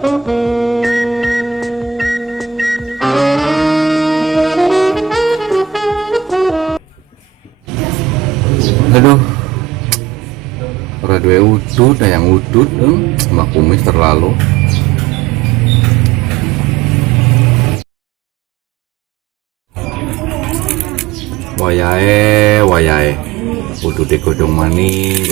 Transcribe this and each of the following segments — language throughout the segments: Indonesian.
Aduh, ora duwe udut, yang udut, sama kumis terlalu. Wayahe, udute godhong maning.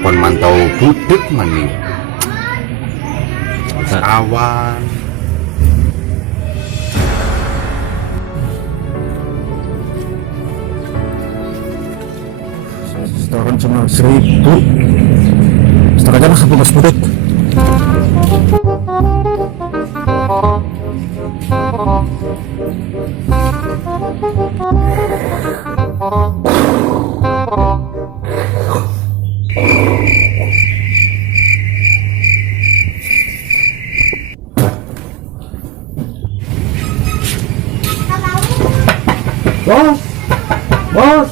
Kon mantau budek maning. Awan setoran cuma 1.000. Setor aja lah ke Mas Budek. Bos.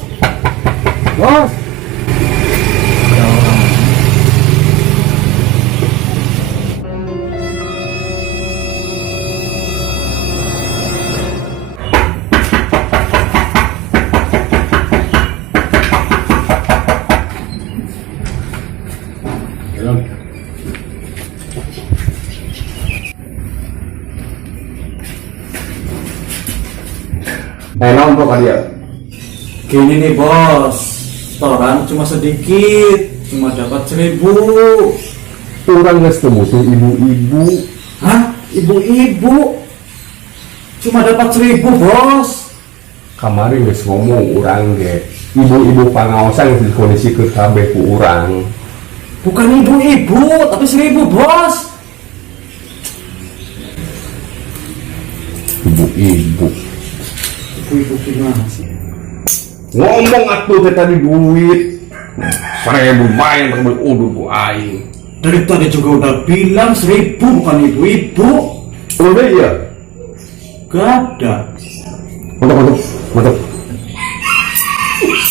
Naon kok dia? Gini nih bos, setoran cuma sedikit, cuma dapat 1.000. Kurang geus teu mutu ibu-ibu. Hah? Ibu-ibu? Cuma dapat 1.000 bos. Kamari geus ngomong urang ge. Ibu-ibu pangaosan geus dikondisikeun kabeh ku urang. Bukan ibu-ibu, tapi 1.000 bos. Ibu-ibu. Ibu-ibu gimana sih? Ngomong atuh teh tadi duit 1.000 main kabel udut ku aing. Dari tadi juga udah bilang 1.000 bukan ibu-ibu. Udah iya. Gak ada. Mantap.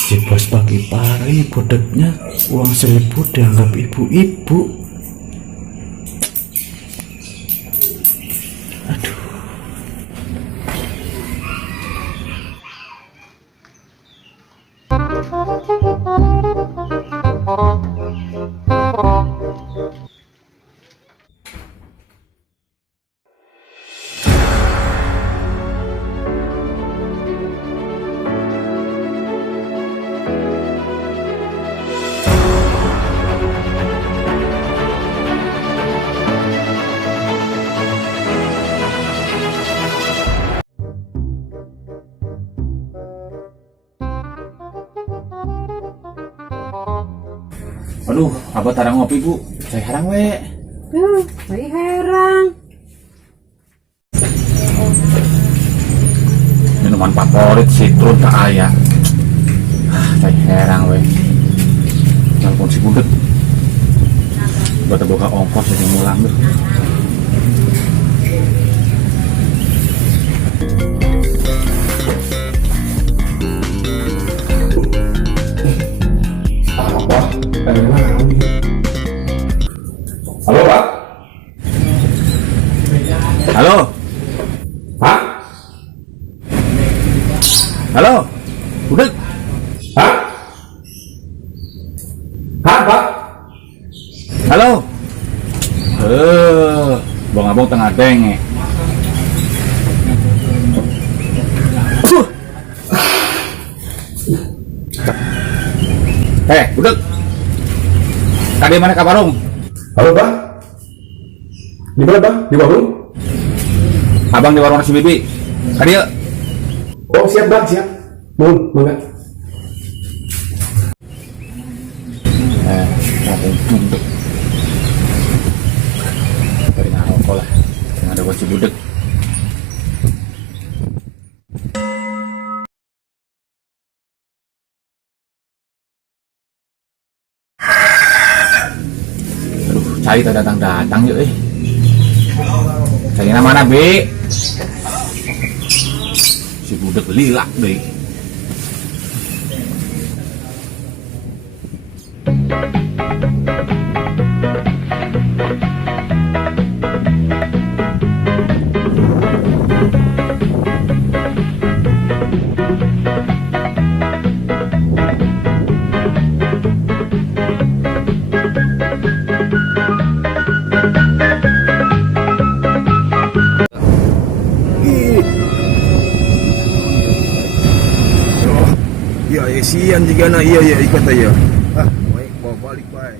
Si bos pagi-pagi bodeknya uang 1.000 dianggap ibu-ibu. Aduh. Aduh, abah tarang ngopi bu, saya harang we. Saya herang. Minuman favorit citron tak ayah. Saya herang we. Telepon si Budek. Bata boga ongkos jadi mulang deh. Halo, Pak. Halo. Hah? Halo. Budek. Hah? Hah, Pak? Halo. Bang Abang tengah denge. Budek. Tadi mana kabarung? Halo, Pak. Di mana, Pak? Di warung? Abang di warung nasi bibi. Tadi ya. Oh, siap, Bang, siap. Mangga. Untuk dari ngaroko lah. Yang ada buat si Budek. Cai tak datang yuk Cai mana Bi? Si budak lilak deh. Ya, sian juga nak. Iya ikut aja. Baik, bawa balik baik.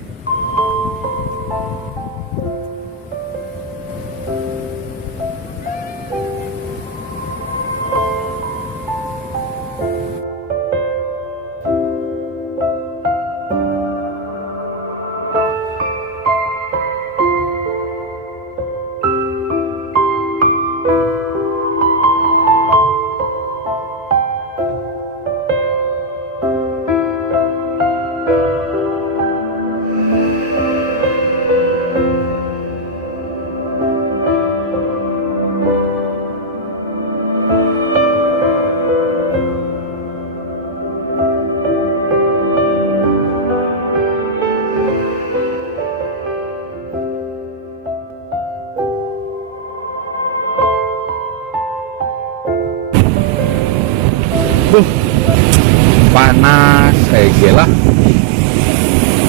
Panas kayak gila.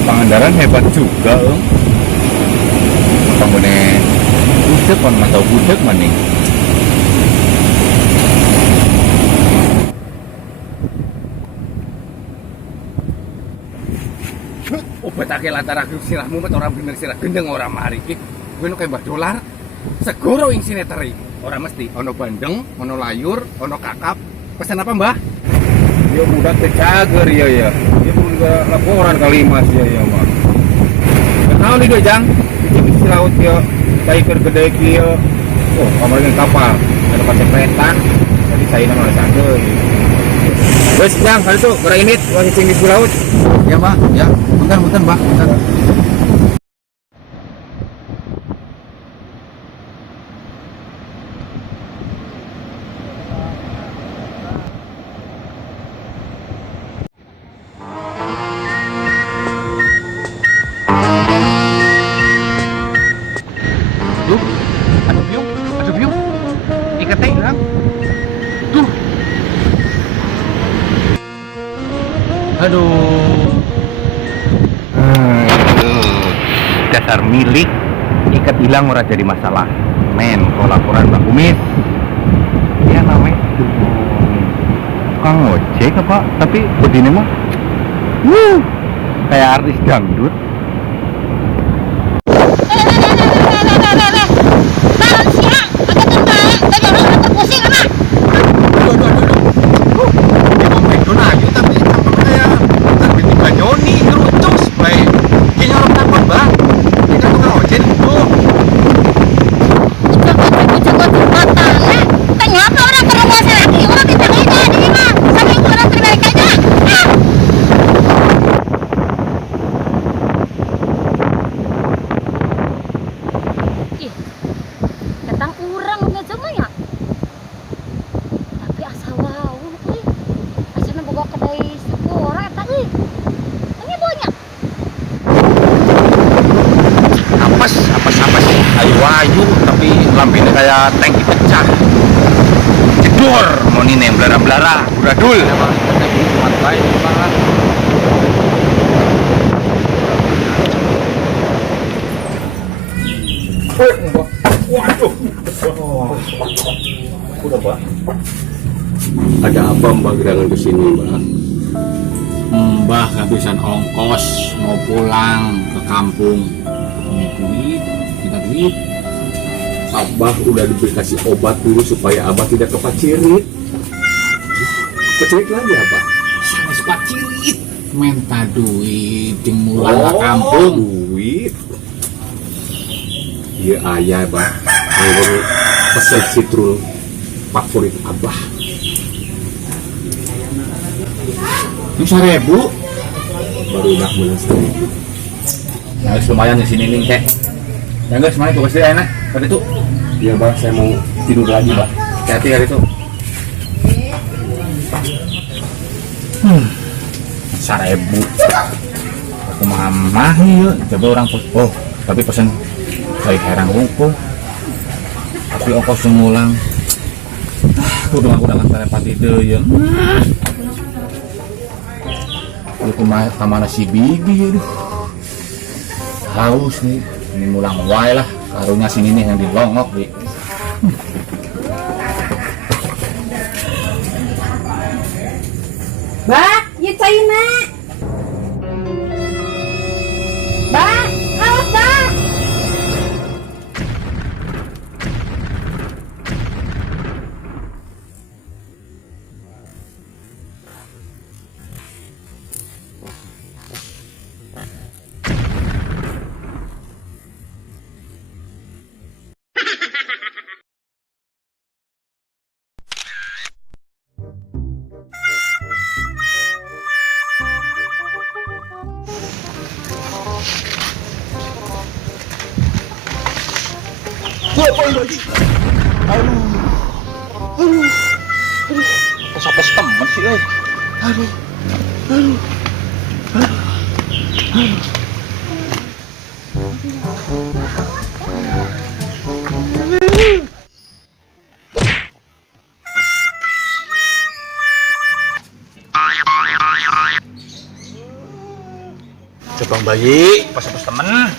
Pangandaran hebat juga bangunnya budek kan mantau budek maning. Obat akeh lantar aku sirahmu met orang bener sirah gendeng orang mari ki. Gue nu kayak dolar segoro ing sineteri. Orang mesti ono bandeng, ono layur, ono kakap. Pesan apa mbah? Ya budak kecager ya. Dia pun juga laporan kali mas ya mah. Kenal nih gue jang? Di laut ya, baik gede kia. Oh, kamarnya kapal. Ada pasir petan. Jadi saya nama santai. Wes jang, kali itu gerak ini masih tinggi di laut. Ya mbak, ya. Bentar mbak, bentar. Aduh biung, ikatnya hilang. Tuh. Aduh. Dasar milik, ikat hilang ora jadi masalah. Men, kalau laporan Mbak Kumis, ya namanya tukang ojek apa? Tapi begini mah, kayak artis dangdut. Ayu tapi lambene kayak tangki pecah. Jedor mau nih belara-belara buradul. Kuat baik banget. Waduh. Udah Pak. Ada apa Mbak gerangan kesini Mbak? Mbah kehabisan ongkos mau pulang ke kampung. Punya duit, kita duit. Abah udah dikasih obat dulu supaya Abah tidak kepacirit. Kepacirit lagi Abah? Sama sepacirit. Minta duit, mulang ke kampung. Duit. Iya ayah Abah. Ini pesen citrul favorit Abah. Ini 1.000. Baru udah mulai 1.000. Nah, lumayan di sini nih kek. Ya guys, semuanya tugas dia enak. Pada itu. Iya Bang, saya mau tidur lagi Bang. Hati-hati hari itu. 1000. Aku mah ya, coba orang tapi pesen bayi herang hukum. Tapi ongkos ngulang. Kudu aku dengan telepati deui. Aku mah kamana si bibi aduh. Haus nih, ini ngulang wae lah. Karunya sini nih yang dilongok di. Bak, ya China. Bak, awas bak. Kesapes temen sih euy. Coba bayi, pas temen.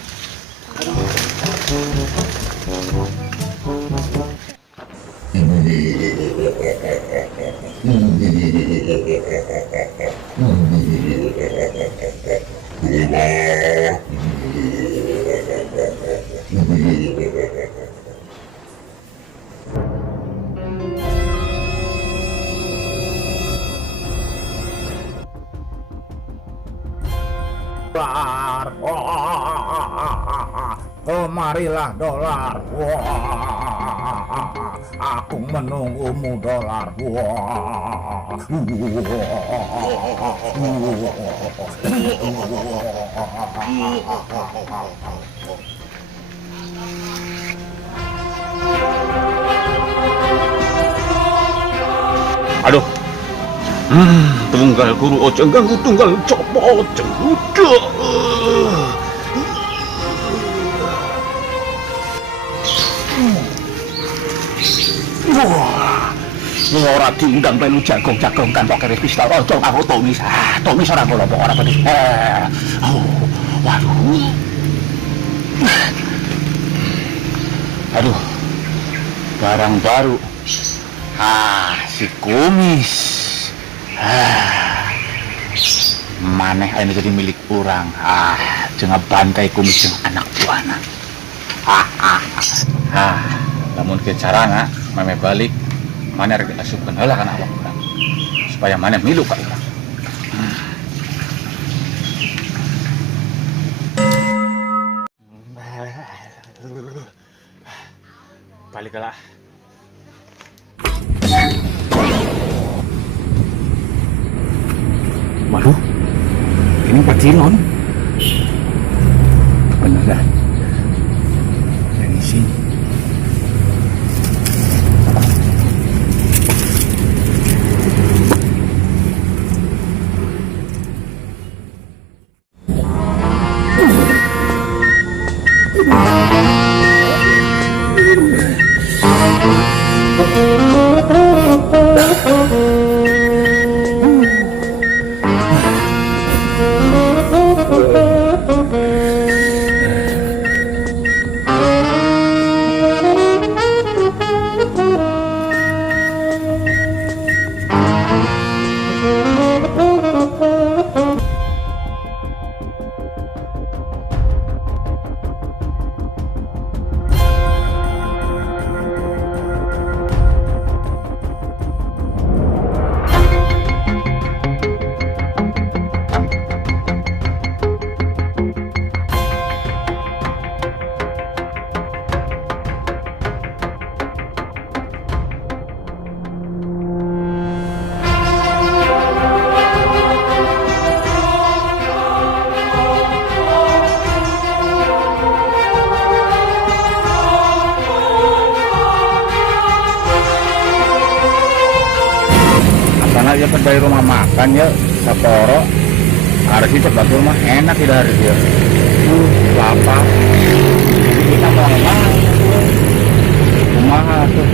Dolar, oh marilah dolar, aku menunggumu dolar. Aduh, tunggal guru ojo ganggu tunggal coba ojo udah. Wah, ora diundang melu jagong-jagong kan kok kere pistol ojo aku Tomis ora kelompok ora pedis. Waduh. Aduh. Barang baru. Si kumis. Maneh ini jadi milik orang. Jangan bantai kumis jeung anak buana. Namun ke carana mame balik mana rek asupkeun heula kana awak urang supaya mana milu ka urang. Balik lah. Waduh, ini Pak Cilon. Bener dah. Dari sini. Ya pada rumah makan ya Sapporo Harus cek batur mah enak tidak harus ya. Lapar. Kita mau kemana? Kumaha tuh?